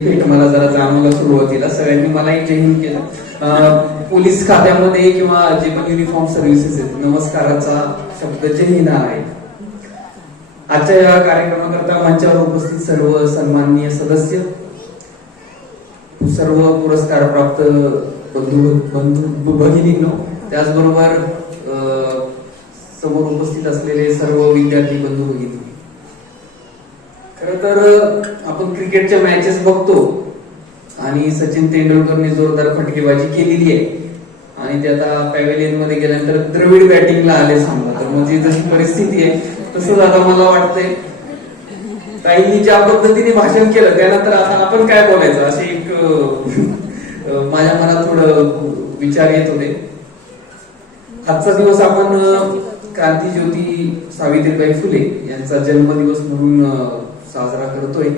मला जरा जाणवलं सुरुवातीला सगळ्यांनी मलाही जय हिंद केलं. पोलीस खात्यामध्ये किंवा जे पण युनिफॉर्म सर्व्हिसेस आहेत नमस्काराचा शब्द जय हिंद आहे. आजच्या या कार्यक्रमाकरता मंचावर उपस्थित सर्व सन्माननीय सदस्य सर्व पुरस्कार प्राप्त बंधू बंधू भगिनींनो त्याचबरोबर अं, समोर उपस्थित असलेले सर्व विद्यार्थी बंधू भगिनी. खर तर आपण क्रिकेटच्या मॅचेस बघतो. आणि सचिन तेंडुलकरने जोरदार फटकेबाजी केलेली आहे. आणि ते आता पॅव्हिलियनमध्ये गेल्यानंतर द्रविड बॅटिंगला आले समजा. तर म्हणजे जशी परिस्थिती आहे तसंच आता मला वाटतंय ताईंनी ज्या पद्धतीने भाषण केलं त्यानंतर आता आपण काय बोलायचं? असे एक माझ्या मनात थोडं विचार येत होते. आजचा दिवस आपण क्रांती ज्योती सावित्रीबाई फुले यांचा जन्मदिवस म्हणून साजरा करतोय.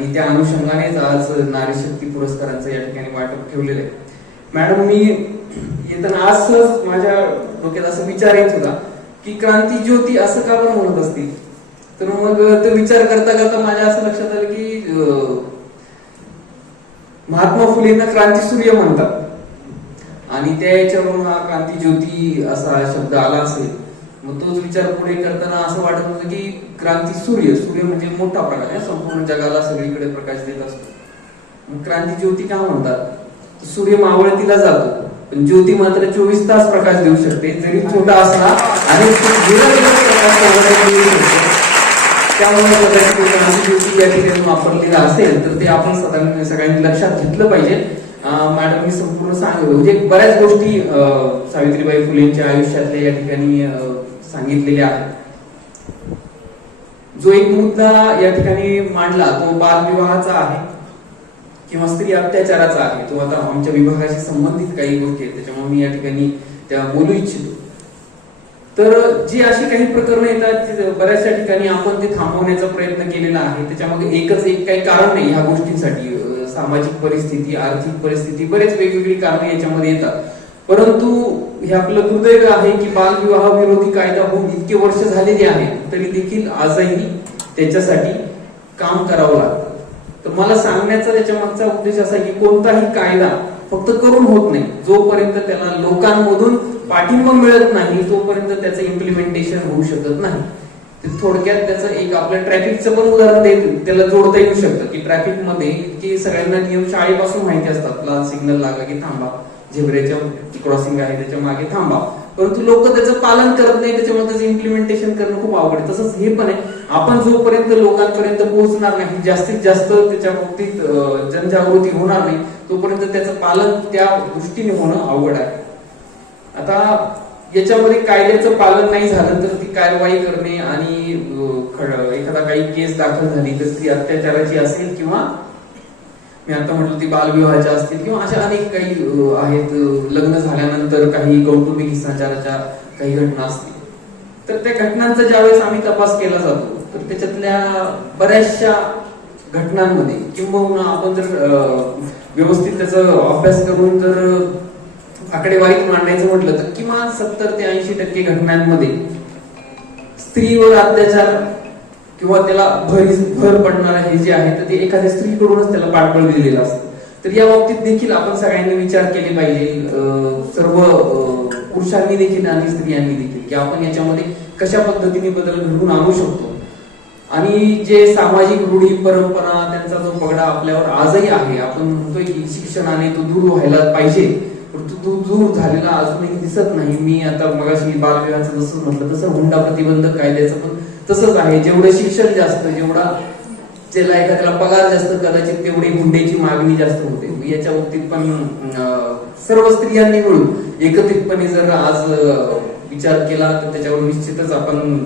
आणि त्या अनुषंगानेच आज नारी शक्ती पुरस्कारांचं या ठिकाणी वाटप ठेवलेलं आहे. मॅडम मी येताना आज सहज माझ्या डोक्यात असा विचार येत होता की क्रांती ज्योती असं का पण म्हणत असतील? तर मग तो विचार करता करता माझ्या असं लक्षात आलं की अं, महात्मा फुलेंना क्रांती सूर्य म्हणतात. आणि त्या याच्यावरून हा क्रांती ज्योती असा शब्द आला असेल. मग तोच विचार पुढे करताना असं वाटत होतं की क्रांती सूर्य सूर्य म्हणजे मोठा प्रकाश संपूर्ण जगाला सगळीकडे प्रकाश देत असतो. क्रांती ज्योती का म्हणतात? सूर्य मावळतीला जातो पण ज्योती मात्र चोवीस तास प्रकाश देऊ शकते जरी छोटा असला आणि त्यामुळे कदाचित क्रांती ज्योती या ठिकाणी वापरलेला असेल तर ते आपण सगळ्यांनी लक्षात घेतलं पाहिजे. मॅडम मी संपूर्ण सांगितलं म्हणजे बऱ्याच गोष्टी सावित्रीबाई फुलेंच्या आयुष्यातल्या या ठिकाणी सांगितलेले आहेत. जो एक मुद्दा या ठिकाणी मांडला तो बालविवाहाचा आहे किंवा स्त्री अत्याचाराचा आहे तो आता आमच्या विभागाशी संबंधित काही गोष्टी आहेत त्याच्यामुळे मी या ठिकाणी त्या बोलू इच्छितो. तर जी अशी काही प्रकरणं येतात बऱ्याचशा ठिकाणी आपण ते थांबवण्याचा प्रयत्न केलेला आहे. त्याच्यामध्ये एकच एक काही कारण नाही ह्या गोष्टींसाठी. सामाजिक परिस्थिती आर्थिक परिस्थिती बरेच वेगवेगळी कारणं याच्यामध्ये येतात. परंतु हे आपलं दुर्दैव आहे की बालविवाह विरोधी कायदा होऊन इतके वर्ष झालेले आहेत तरी देखील आजही त्याच्यासाठी काम करावं लागतं. तर मला सांगण्याचा त्याच्या मागचा उद्देश असा की कोणताही कायदा फक्त करून होत नाही. जोपर्यंत त्याला लोकांमधून पाठिंबा मिळत नाही तोपर्यंत त्याचं इम्प्लिमेंटेशन होऊ शकत नाही. थोडक्यात त्याचं एक आपल्या ट्रॅफिकचं पण उदाहरण देत त्याला जोडता येऊ शकतं की ट्रॅफिकमध्ये इतके सगळ्यांना नियम शाळेपासून माहिती असतात. लाल सिग्नल लागला की थांबा. झेब्रेच्या क्रॉसिंग आहे त्याच्यामागे थांबा. परंतु लोक त्याचं पालन करत नाही त्याच्यामुळे त्याचं इम्प्लिमेंटेशन करणं खूप अवघड आहे. तसंच हे पण आहे. आपण जोपर्यंत लोकांपर्यंत पोहोचणार नाही जास्तीत जास्त त्याच्या बाबतीत जनजागृती होणार नाही तोपर्यंत त्याचं पालन त्या दृष्टीने होणं अवघड आहे. आता याच्यामध्ये कायद्याचं पालन नाही झालं तर ती कारवाई करणे आणि एखादा काही केस दाखल झाली तर ती अत्याचाराची असेल किंवा मी आता म्हटलं ती बालविवाहाच्या असतील किंवा अशा अनेक काही आहेत लग्न झाल्यानंतर काही कौटुंबिक हिंसाचाराच्या काही घटना असतील. तर त्या घटनांचा ज्यावेळेस आम्ही तपास केला जातो तर त्याच्यातल्या बऱ्याचशा घटनांमध्ये किंबहुना आपण जर व्यवस्थित त्याचा अभ्यास करून जर आकडेवारीत मांडायचं म्हटलं तर किमान सत्तर ते ऐंशी टक्के घटनांमध्ये स्त्रीवर अत्याचार किंवा त्याला भर भर पडणार हे जे आहे तर ते एखाद्या स्त्रीकडूनच त्याला पाठबळ दिलेलं असतं. तर या बाबतीत देखील आपण सगळ्यांनी विचार केले पाहिजे. सर्व पुरुषांनी देखील आणि स्त्रियांनी देखील की आपण याच्यामध्ये कशा पद्धतीने बदल घडवून आणू शकतो. आणि जे सामाजिक रूढी परंपरा त्यांचा जो पगडा आपल्यावर आजही आहे आपण म्हणतोय की शिक्षणाने तो दूर व्हायला पाहिजे परंतु तो दूर झालेला अजूनही दिसत नाही. मी आता मगाशी बालविवाहाचं जसं म्हटलं तसं हुंडा प्रतिबंधक कायद्याचं पण तसंच आहे. जेवढं शिक्षण जास्त जेवढा त्याला एखाद्याला पगार जास्त कदाचित तेवढी हुंडेची मागणी जास्त होते. याच्या बाबतीत पण सर्व स्त्रियांनी मिळून एकत्रितपणे जर आज विचार केला तर त्याच्यावर निश्चितच आपण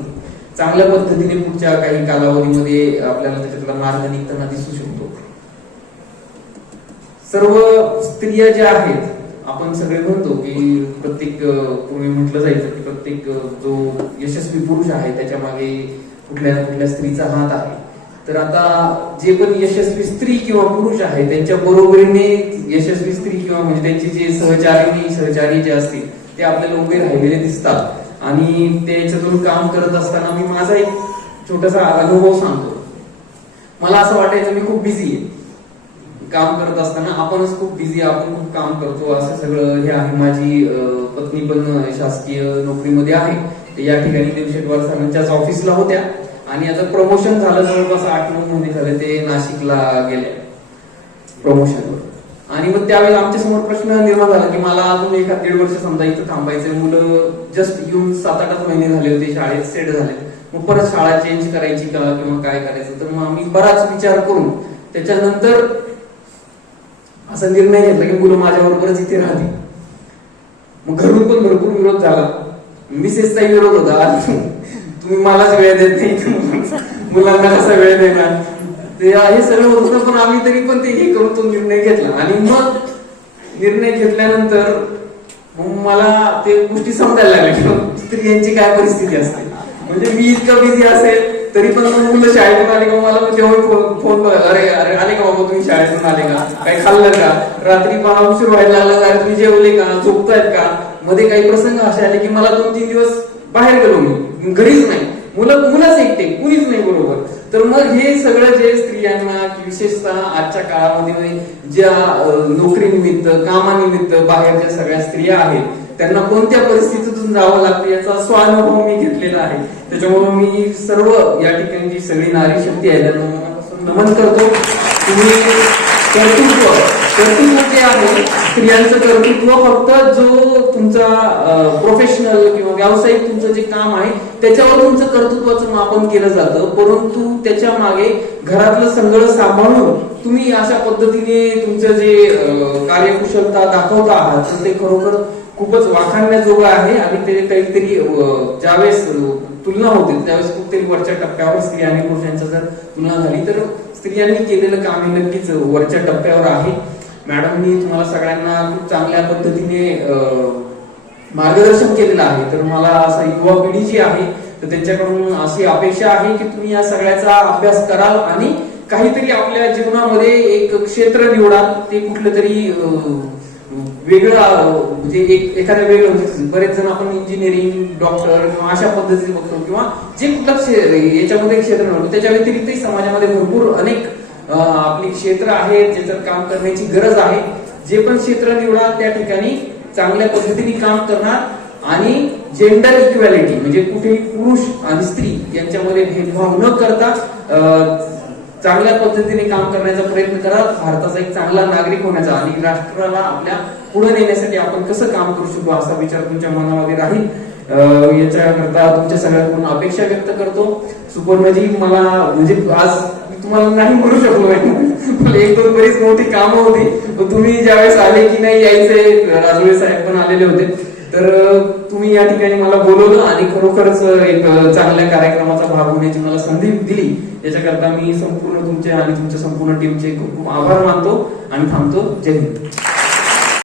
चांगल्या पद्धतीने पुढच्या काही कालावधीमध्ये आपल्याला त्याच्यातला मार्ग निघताना दिसू शकतो. सर्व स्त्रिया ज्या आहेत आपण सगळे म्हणतो की प्रत्येक पूर्वी म्हटलं जायचं की प्रत्येक जो यशस्वी पुरुष आहे त्याच्यामागे कुठल्या कुठल्या स्त्रीचा हात आहे. तर आता जे पण यशस्वी स्त्री किंवा पुरुष आहे त्यांच्या बरोबरीने यशस्वी स्त्री किंवा म्हणजे त्यांचे जे सहचारिणी सहचारी जे असतील ते आपल्याला उभे राहिलेले दिसतात. आणि त्याच्यातून काम करत असताना मी माझा एक छोटासा अनुभव सांगतो. मला असं वाटायचं मी खूप बिझी आहे. काम करत असताना आपणच खूप बिझी आपण खूप काम करतो असं सगळं हे आहे. माझी पत्नी पण शासकीय नोकरीमध्ये आहे. या ठिकाणी देवशेटवार सरांच्याच ऑफिसला होत्या. आणि आता प्रमोशन झालं जवळपास आठ नऊ महिने झाले ते नाशिकला गेले. प्रमोशनवर आणि मग त्यावेळेला आमच्यासमोर प्रश्न निर्माण झाला की मला अजून एका दीड वर्ष समजा इथं थांबायचं मुलं जस्ट येऊन सात आठच महिने झाले होते शाळेत सेट झाले. मग परत शाळा चेंज करायची का किंवा काय करायचं? तर मग आम्ही बराच विचार करून त्याच्यानंतर असा निर्णय घेतला की मुलं माझ्याबरोबरच इथे राहते मग घरून पण भरपूर विरोध झाला. मिसेसचा विरोध होता. तुम्ही मलाच वेळ देत नाही. मुलांना कसा वेळ देणार? ते हे सगळं होत होतं, पण आम्ही तरी पण ते हे करून तो निर्णय घेतला. आणि मग निर्णय घेतल्यानंतर मग मला ते गोष्टी समजायला लागल्या स्त्रियांची काय परिस्थिती असते? म्हणजे मी इतका बिझी असेल तरी पण मुलं शाळेतून आले का? मला तेव्हा फोन फोन अरे अरे आले का बाबा तुम्ही शाळेतून आले का? काय खाल्लं का? रात्री मला उशीर व्हायला लागला. अरे तुम्ही जेवले का? झोपतायत का? मध्ये काही प्रसंग असे आले की मला दोन तीन दिवस बाहेर गेलो मी. घरीच नाही. मुलं मुलंच एकटे कुणीच नाही बरोबर. तर मग हे सगळं जे स्त्रियांना विशेषतः आजच्या काळामध्ये ज्या नोकरीनिमित्त कामानिमित्त बाहेरच्या सगळ्या स्त्रिया आहेत त्यांना कोणत्या परिस्थितीतून जावं लागतं याचा स्वानुभव मी घेतलेला आहे. त्याच्यामुळे मी सर्व या ठिकाणी जी सगळी नारी शक्ती आहे त्यांना मनापासून नमन करतो. तुम्ही कर्तृत्व कर्तृत्व जे आहे स्त्रियांचं कर्तृत्व फक्त जो तुमचा प्रोफेशनल किंवा व्यावसायिक तुमचं जे काम आहे त्याच्यावर तुमचं कर्तृत्वाचं मापन केलं जातं. परंतु त्याच्यामागे घरातलं सगळं सांभाळून तुम्ही अशा पद्धतीने तुमचं जे कार्यकुशलता दाखवता आहात तर ते खरोखर खूपच वाखाणण्याजोगं आहे आणि ते काहीतरी ज्यावेळेस तुलना होते त्यावेळेस कुठेतरी वरच्या टप्प्यावर स्त्री आणि पुरुषांच्या जर तुलना झाली तर स्त्रियांनी केलेलं काम हे नक्कीच वरच्या टप्प्यावर आहे. मॅडमनी तुम्हाला सगळ्यांना खूप चांगल्या पद्धतीने अं, मार्गदर्शन केलेलं आहे. तर मला असं युवा पिढी जी आहे तर त्यांच्याकडून अशी अपेक्षा आहे की तुम्ही या सगळ्याचा अभ्यास कराल आणि काहीतरी आपल्या जीवनामध्ये एक क्षेत्र निवडाल ते कुठलं तरी वेगळं म्हणजे एक एखाद्या वेगळं म्हणजे बरेच जण आपण इंजिनिअरिंग डॉक्टर किंवा अशा पद्धतीने बघतो किंवा जे कुठलं याच्यामध्ये क्षेत्र नव्हतं त्याच्या व्यतिरिक्तही समाजामध्ये भरपूर अनेक आपली क्षेत्र आहेत ज्याच्यात काम करण्याची गरज आहे जे पण क्षेत्र निवडा त्या ठिकाणी चांगल्या पद्धतीने काम करणार आणि जेंडर इक्वॅलिटी म्हणजे कुठेही पुरुष आणि स्त्री यांच्यामध्ये भेदभाव न करता चांगल्या पद्धतीने काम करण्याचा प्रयत्न करा. भारताचा एक चांगला नागरिक होण्याचा आणि राष्ट्राला आपल्या पुढे नेण्यासाठी आपण कसं काम करू शकतो असा विचार तुमच्या मनामध्ये राहील. याच्याकरता तुमच्या सगळ्यांकडून अपेक्षा व्यक्त करतो. सुपर्णजी मला म्हणजे आज तुम्हाला नाही म्हणू शकलो एक दोन बरीच मोठी कामं होती. तुम्ही ज्यावेळेस आले की नाही यायचे राजवे साहेब पण आलेले होते. तर तुम्ही या ठिकाणी मला बोलवलं आणि खरोखरच एक चांगल्या कार्यक्रमाचा भाग होण्याची मला संधी दिली. याच्याकरता मी संपूर्ण तुमचे आणि तुमच्या संपूर्ण टीमचे खूप खूप आभार मानतो आणि थांबतो. जय हिंद.